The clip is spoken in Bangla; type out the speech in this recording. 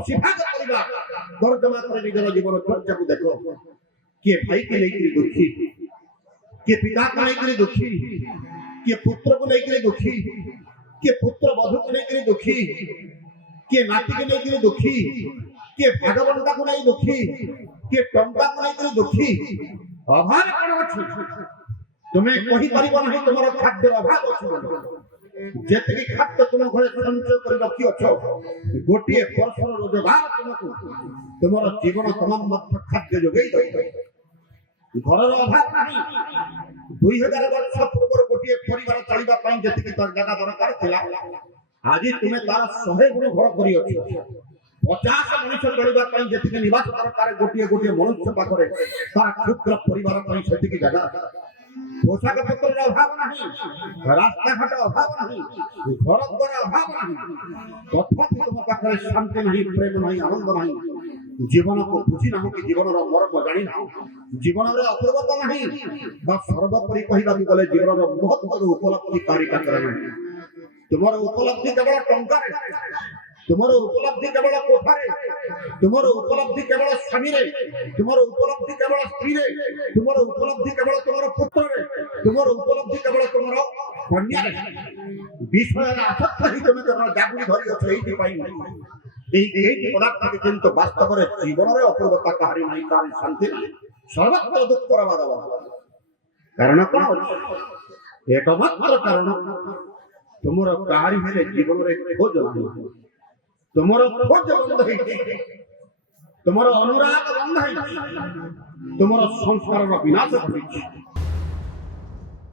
ଅସିଭାଗ କରିବା ତର୍ଜମା କରି ନିଜର ଜୀବନ ଚର୍ଚ୍ଚାକୁ ଦେଖ। କିଏ ଭାଇକି ନେଇକରି ଦୁଃଖୀ, କିଏ ପିତାକୁ ନେଇକରି ଦୁଃଖୀ, କିଏ ପୁତ୍ରକୁ ନେଇକରି ଦୁଃଖୀ, କିଏ ପୁତ୍ର ବଧୂକୁ ନେଇକରି ଦୁଃଖୀ, କିଏ ନାତିକୁ ନେଇକରି ଦୁଃଖୀ, କିଏ ଭାଗବନ୍ତାକୁ ନେଇ ଦୁଃଖୀ, କିଏ ଟଙ୍କାକୁ ନେଇକରି ଦୁଃଖୀ। ଅଭାବ କଣ ଅଛି? ତୁମେ କହିପାରିବ ନାହିଁ ତୁମର ଖାଦ୍ୟର ଅଭାବ ଅଛି ବୋଲି। ଯେତିକି ଖାଦ୍ୟ ତୁମ ଘରେ ସଞ୍ଚୟ କରି ରଖିଅଛ, ଗୋଟିଏ ବର୍ଷର ରୋଜଗାର ତୁମକୁ ତୁମର ଜୀବନ ତମାମ ମଧ୍ୟ ଖାଦ୍ୟ ଯୋଗାଇ ଦେବ। ଘରର ଅଭାବ ନାହିଁ। 2000 ବର୍ଷ ପୂର୍ବରୁ ଗୋଟିଏ ପରିବାର ଚଳିବା ପାଇଁ ଯେତିକି ଜାଗା ଦରକାର ଥିଲା, ଆଜି ତୁମେ ତାର 100 ଗୁଣ ଘର କରିଅଛ। 50 ମଣିଷ ଚଳିବା ପାଇଁ ଯେତିକି ନିବାସ ଦରକାର ଗୋଟିଏ ଗୋଟିଏ ମନୁଷ୍ୟ ପାଖରେ, ତାର କ୍ଷୁଦ୍ର ପରିବାର ପାଇଁ ସେତିକି ଜାଗା। পোশাক পত্রের অভাব নাই, রাস্তাঘাট অভাব নাই, ঘর দ্বার অভাব নাই, তথাপি তোম পাখে শান্তি নাই, প্রেম নাই, আনন্দ নাই। জীবনকে বুঝি না কি জীবনের মর্ম জানি না, জীবনের অপূর্বতা নাই, বা সর্বোপরি কহিবাকু গলে জীবনের মহত্বর উপলব্ধি কারি পাখে নাই। তোমার উপলব্ধি কেবল টঙ্কারে, তোমার উপলব্ধি কেবল কোঠারে, তোমার উপলব্ধি কেবল স্বামীরে, তোমার উপলব্ধি কেবল স্ত্রীরে, তোমার উপলব্ধি কেবল তোমার পুত্রে, তোমার উপলব্ধি কেবল তোমার কন্যারে। বিষয়ের আসক্ত হি তুমি তোমার জাগুড়ি ধরিছ এইপাই। এই পদার্থকে কিন্তু বাস্তবরে জীবনের অপূর্বতা কাহারি নাই, কাহারি শান্তি নাই, সর্বত্র দুঃখর বাধা। কারণ কোন একমাত্র কারণ তোমার কাহারি হেলে জীবনের খোঁজ নাই, তোমার খোঁজ বন্ধ হয়েছে, তোমার অনুরাগ বন্ধ হয়েছে, তোমার সংস্কারের বিনাশ ঘটেছে।